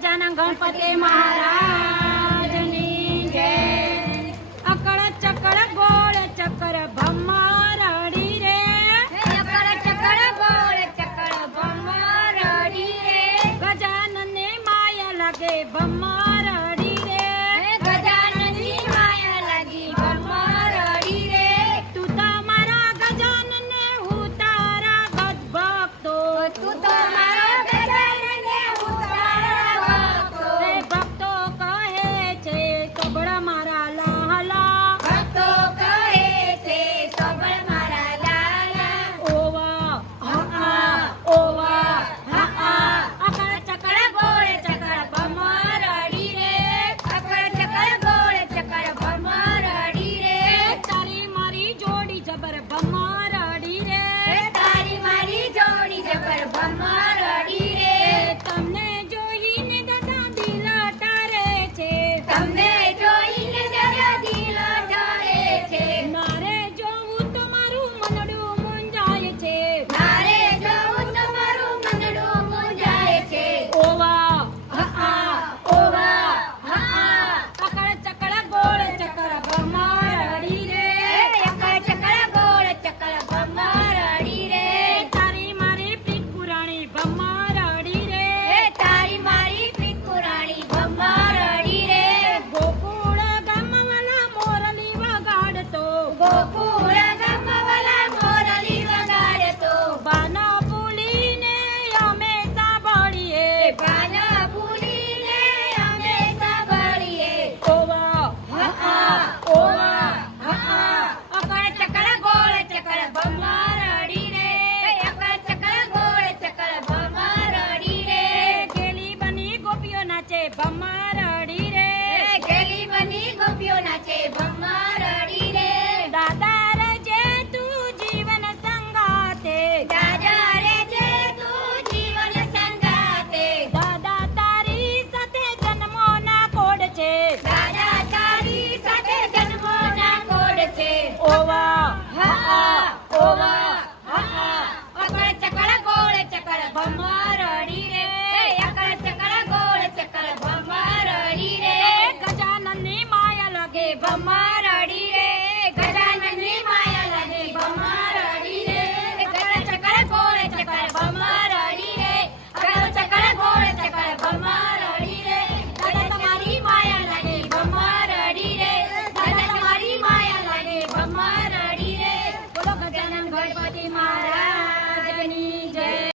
ગજાનન ગણપતિ મહારાજની જય. અકળ ચકળ ગોળ ચક્ર ભમરડી રે. અકળ ચકળ ગોળ ચક્ર ભમરડી રે. ગજાનનને માયા લાગે ભમરડી રે. ગજાનનની માયા લાગી ભમરડી રે. તું તો મારા ગજાનનને હું તારા ભક્તો. તું તો મારા ગજાનનને હું તારા ભક્તો. રે ભક્તો કહે છે સબળ મારા લાલા. ભક્તો કહે છે સબળ મારા લાલા. ઓવા હા ઓવા હા. અકળ ચકળ ગોળ ચક્ર ભમરડી રે. અકળ ચકળ ગોળ ચક્ર ભમરડી રે. તારી મારી જોડી જબર ભમરડી રે. તારી મારી જોડી જબર ભમરડી રે. તમને જોઈને દાદા દિલ ઠરે છે. તમને જોઈને દાદા દિલ ઠરે છે. મારે જોવું તો મારું મનડું મૂંઝાય છે. મારે જોવું તો મારું મનડું મૂંઝાય છે. ઓવા હા ઓવા હા. અકળ ચકળ ગોળ ચક્ર ભમરડી રે. અકળ ચકળ ગોળ ચક્ર ભમરડી રે. તારી મારી પ્રીત પુરાણી ભમરડી રે. તારી મારી પ્રીત પુરાણી ભમરડી રે. ગોકુળ ગામવાલા મોરલી વગાડતો. ગોકુળ ગામવાલા મોરલી વગાડતો. બાન ભૂલીને અમે સાંભળીએ. બાન ભૂલીને અમે સાંભળીએ. ઓવા હા ઓવા હા. અકળ ચકળ ગોળ ચક્ર ભમરડી રે. અકળ ચકળ ગોળ ચક્ર ભમરડી રે. ગેલી બની ગોપીઓ નાચે ભમર